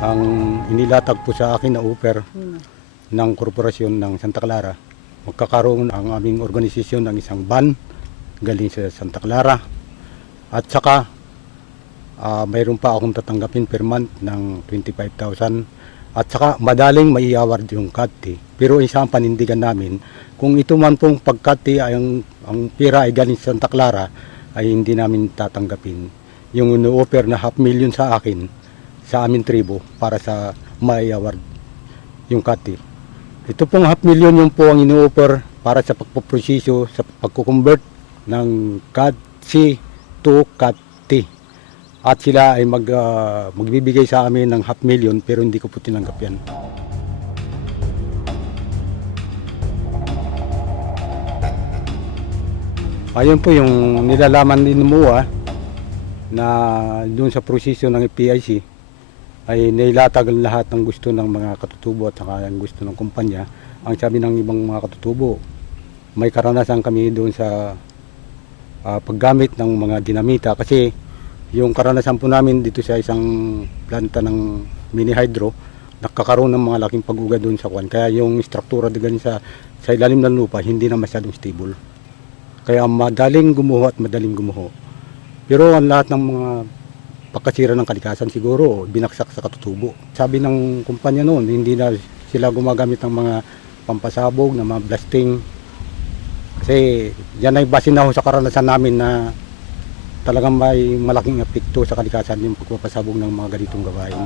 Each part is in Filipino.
ang inilatag po sa akin na offer ng korporasyon ng Santa Clara. Magkakaroon ang aming organisasyon ng isang ban galing sa Santa Clara. At saka, ah, mayroon pa akong tatanggapin per month ng 25,000. At saka, madaling mai-award yung CATI. Pero isa ang panindigan namin, kung ito man pong pagkati ay ang, ang pira ay galing sa Santa Clara, ay hindi namin tatanggapin. Yung ino-offer na half million sa akin, sa aming tribo, para sa mai-award yung CATI. Ito pong half million yung po ang ino-offer para sa pagpuprosesyo, sa pagkukonvert ng CATSI to CATI. At sila ay mag, ah, magbibigay sa amin ng half million pero hindi ko po tinanggap yan. Ayun po yung nilalaman din mo ah, na doon sa prosesyo ng PIC ay nailatag lahat ng gusto ng mga katutubo at saka ang gusto ng kumpanya. Ang sabi ng ibang mga katutubo, may karanasan kami doon sa ah, paggamit ng mga dinamita kasi yung karanasan po namin dito sa isang planta ng mini hydro, nakakaroon ng mga laking pag-uga doon sa kwan. Kaya yung struktura din sa, sa ilalim ng lupa hindi na masyadong stable. Kaya madaling gumuho at madaling gumuho. Pero ang lahat ng mga pagkasira ng kalikasan siguro binaksak sa katutubo. Sabi ng kumpanya noon, hindi na sila gumagamit ng mga pampasabog, ng mga blasting. Kasi yan ay base na sa karanasan namin na talagang may malaking epekto sa kalikasan yung pagpapasabog ng mga ganitong gawain.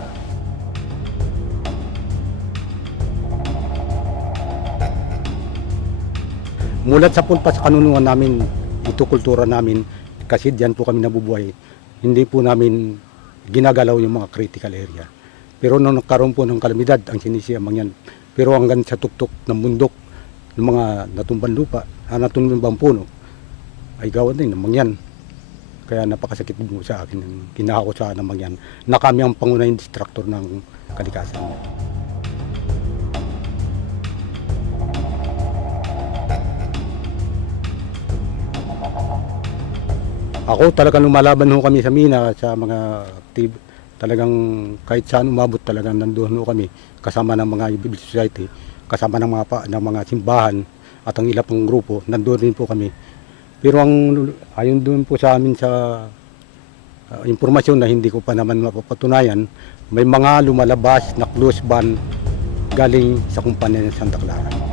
Mulat sa pulpa sa namin, ito kultura namin, kasi diyan po kami nabubuhay, hindi po namin ginagalaw yung mga critical area. Pero nung nagkaroon po ng kalamidad, ang sinisiyamang yan. Pero hanggang sa tuktok ng bundok, ng mga natumbang lupa, ah, natumbang puno, ay gawa din ng mangyan. Kaya napakasakit mo sa akin, kinako sa ng mangyan, na kami ang pangunahing distractor ng kalikasan. Ako talagang lumalaban ho kami sa mina sa mga active. Talagang kahit saan umabot talagang nandoon ho kami kasama ng mga civil society, kasama ng mga pa- ng mga simbahan at ang ilang pang grupo, nandoon rin po kami. Pero ang ayon doon po sa amin sa uh, impormasyon na hindi ko pa naman mapapatunayan, may mga lumalabas na close ban galing sa kumpanya ng Santa Clara.